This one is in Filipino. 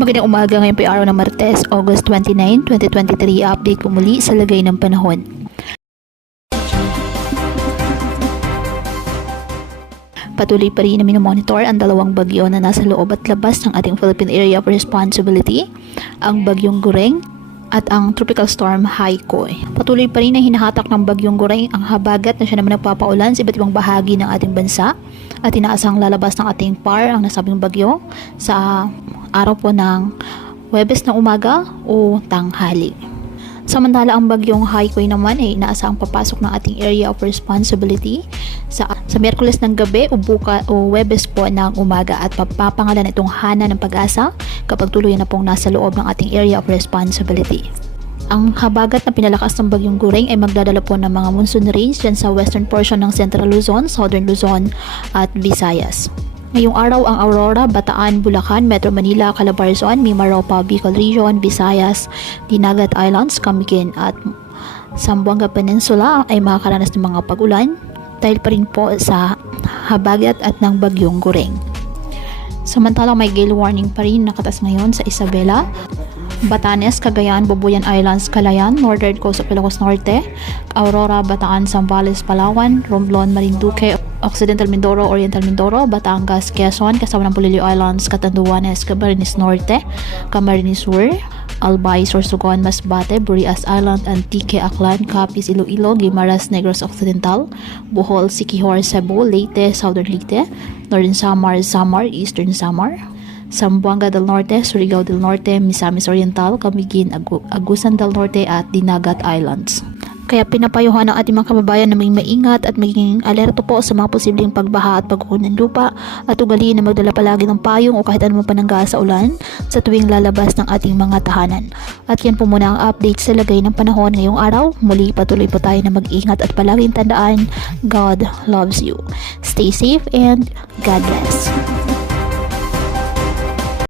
Magandang umaga, ngayon po ay araw ng Martes, August 29, 2023. Update po muli sa lagay ng panahon. Patuloy pa rin na minomonitor ang dalawang bagyo na nasa loob at labas ng ating Philippine Area of Responsibility, ang Bagyong Gureng at ang Tropical Storm Haikoy. Patuloy pa rin na hinahatak ng Bagyong Gureng ang habagat na siya naman nagpapaulan sa iba't ibang bahagi ng ating bansa at inaasang lalabas ng ating PAR ang nasabing bagyo sa araw po ng Huwebes ng umaga o tanghali. Samantala ang Bagyong Haikoy naman ay inaasang papasok ng ating Area of Responsibility sa Miyerkules ng gabi o Huwebes po ng umaga at papapangalan itong Hana ng Pag-asa kapag tuluyan na pong nasa loob ng ating Area of Responsibility. Ang habagat na pinalakas ng Bagyong Gureng ay magdadala po ng mga monsoon rains dyan sa western portion ng Central Luzon, Southern Luzon at Visayas. Ngayong araw ang Aurora, Bataan, Bulacan, Metro Manila, Calabarzon, Mimaropa, Bicol Region, Visayas, Dinagat Islands, Camiguin at Zamboanga Peninsula ay makakaranas ng mga pag-ulan dahil pa rin po sa habagat at ng Bagyong Gureng. Samantalang may gale warning pa rin nakatas ngayon sa Isabela, Batanes, Cagayan, Bubuyan Islands, Calayan, Northern Coast of Ilocos Norte, Aurora, Bataan, Zambales, Palawan, Romblon, Marinduque, Occidental Mindoro, Oriental Mindoro, Batangas, Quezon, kasama ng Polillo Islands, Catanduanes, Camarines Norte, Camarines Sur, Albay, Sorsogon, Masbate, Burias Island, Antique, Aklan, Capiz, Iloilo, Guimaras, Negros Occidental, Bohol, Siquijor, Cebu, Leyte, Southern Leyte, Northern Samar, Eastern Samar, Zamboanga del Norte, Surigao del Norte, Misamis Oriental, Camiguin, Agusan del Norte at Dinagat Islands. Kaya pinapayuhan ng ating mga kababayan na maging maingat at maging alerto po sa mga posibleng pagbaha at pagguho ng lupa at ugaliin na magdala palagi ng payong o kahit anumang panangga sa ulan sa tuwing lalabas ng ating mga tahanan. At yan po muna ang update sa lagay ng panahon ngayong araw. Muli patuloy po tayo na mag-ingat at palaging tandaan, God loves you. Stay safe and God bless.